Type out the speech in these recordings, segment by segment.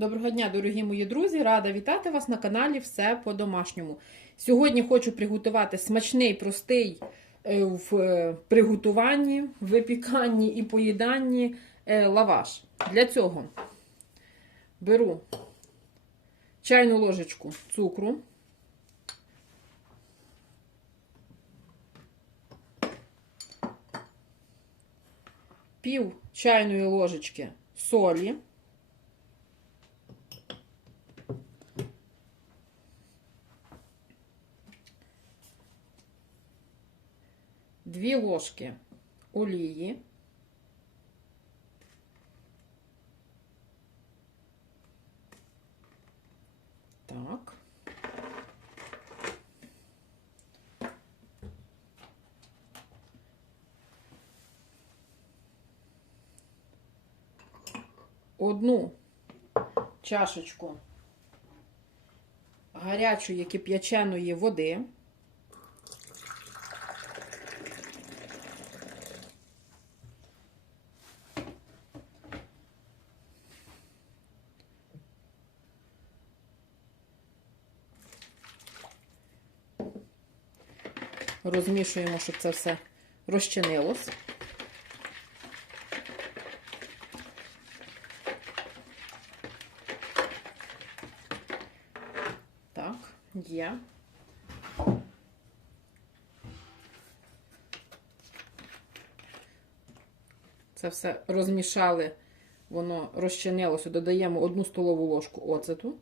Доброго дня, дорогі мої друзі! Рада вітати вас на каналі Все по-домашньому. Сьогодні хочу приготувати смачний, простий е, в приготуванні, випіканні і поїданні е, лаваш. Для цього беру чайну ложечку цукру, пів чайної ложечки солі. Дві ложки олії. Так. Одну чашечку гарячої кип'яченої води. Розмішуємо, щоб це все розчинилось. Так, є. Це все розмішали, воно розчинилося. Додаємо одну столову ложку оцету.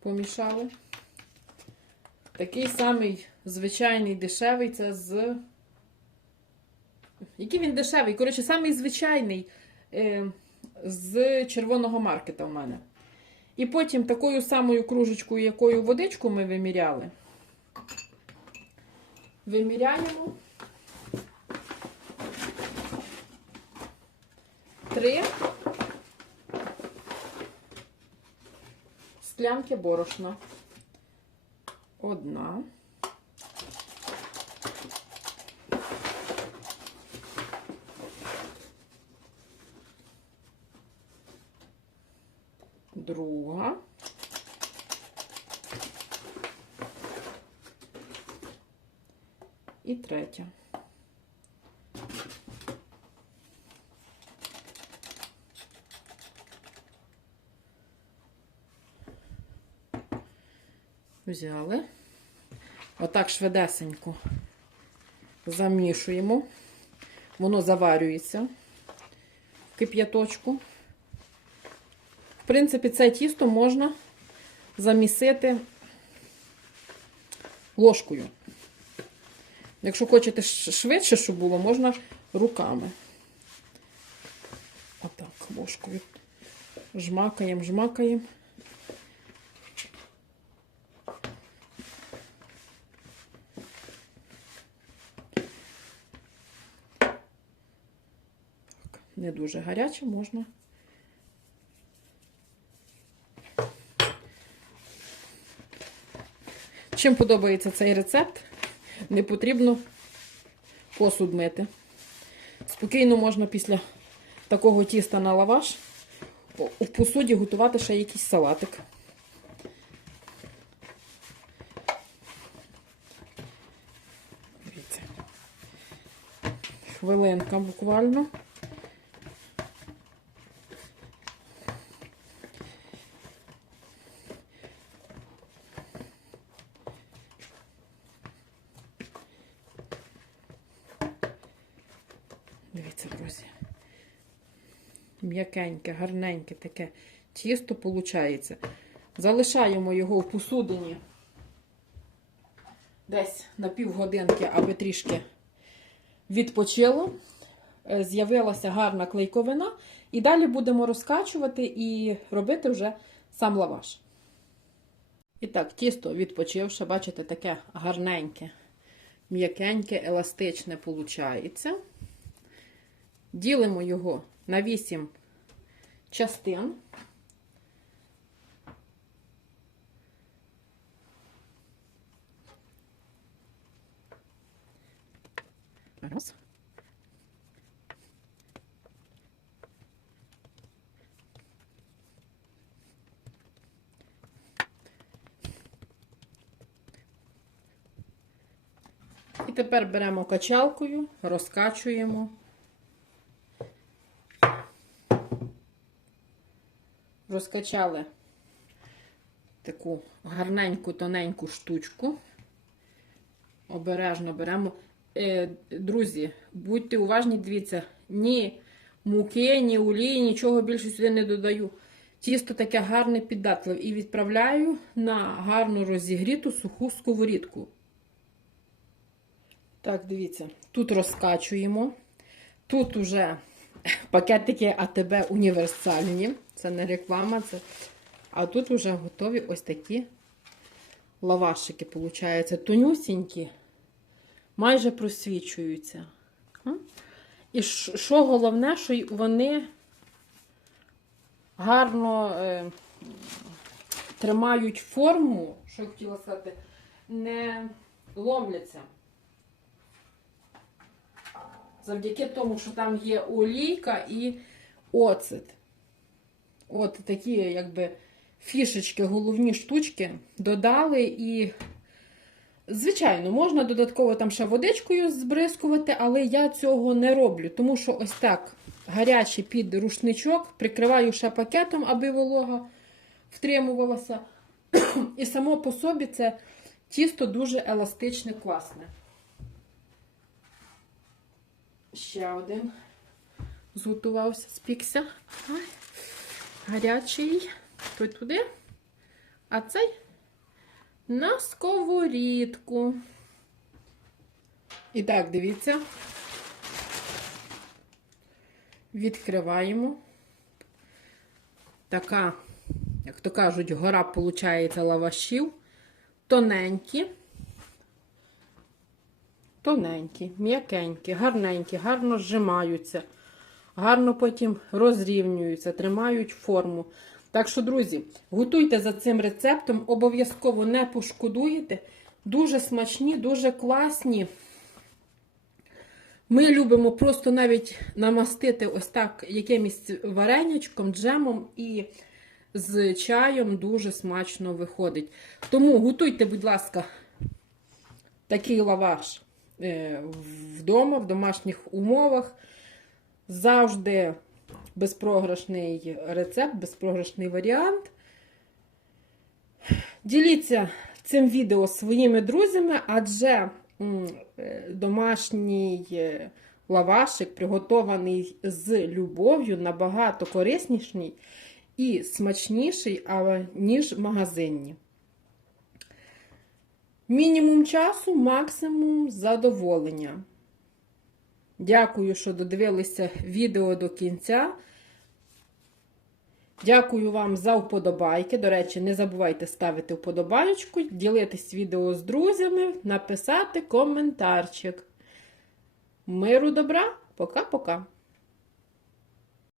Помішали. Такий самий звичайний дешевий, це з. Який він дешевий? Коротше, самий звичайний е, з червоного маркета в мене. І потім такою самою кружечкою, якою водичку ми виміряли, виміряємо три склянки борошна. Одна. Друга. І третя. Взяли. Отак швидесенько замішуємо. Воно заварюється в кип'яточку. В принципі, це тісто можна замісити ложкою. Якщо хочете швидше, щоб було, можна руками. Отак, ложкою. Жмакаємо, жмакаємо. Не дуже гаряче, можна. Чим подобається цей рецепт, не потрібно посуд мити. Спокійно можна після такого тіста на лаваш в посуді готувати ще якийсь салатик. Дивіться. Хвилинка буквально. Дивіться, друзі. М'якеньке, гарненьке таке тісто виходить. Залишаємо його в посудині десь на півгодинки, аби трішки відпочило. Е, З'явилася гарна клейковина. І далі будемо розкачувати і робити вже сам лаваш. І так, тісто відпочивши, бачите, таке гарненьке, м'якеньке, еластичне виходить. Ділимо його на 8 частин. Раз. І тепер беремо качалкою, розкачуємо. Розкачали таку гарненьку, тоненьку штучку. Обережно беремо. Е, друзі, будьте уважні, дивіться, ні муки, ні олії, нічого більше сюди не додаю. Тісто таке гарне піддатливе. І відправляю на гарно розігріту суху сковорідку. Так, дивіться, тут розкачуємо. Тут уже пакетики АТБ універсальні. Це не реклама, це... а тут вже готові ось такі лавашики, виходить, тонюсінькі, майже просвічуються. І що головне, що вони гарно е, тримають форму, що я хотіла сказати, не ломляться. Завдяки тому, що там є олійка і оцет. От такі, якби, фішечки, головні штучки додали і. Звичайно, можна додатково там ще водичкою збризкувати, але я цього не роблю, тому що ось так гарячий під рушничок, прикриваю ще пакетом, аби волога втримувалася. І само по собі це тісто дуже еластичне, класне. Ще один зготувався, спікся. Гарячий. Той туди. А цей на сковорідку. І так, дивіться. Відкриваємо. Така, як то кажуть, гора, виходить, лавашів. Тоненькі. Тоненькі, м'якенькі, гарненькі, гарно зжимаються, гарно потім розрівнюються, тримають форму. Так що, друзі, готуйте за цим рецептом, обов'язково не пошкодуєте. Дуже смачні, дуже класні. Ми любимо просто навіть намастити ось так якимось варенячком, джемом і з чаєм дуже смачно виходить. Тому готуйте, будь ласка, такий лаваш е, вдома, в домашніх умовах. Завжди безпрограшний рецепт, безпрограшний варіант. Діліться цим відео своїми друзями, адже е, домашній е, лавашик, приготований з любов'ю, набагато корисніший і смачніший, ніж магазинні. Мінімум часу, максимум задоволення. Дякую, що додивилися відео до кінця. Дякую вам за вподобайки. До речі, не забувайте ставити вподобайку, ділитись відео з друзями, написати коментарчик. Миру добра, пока-пока!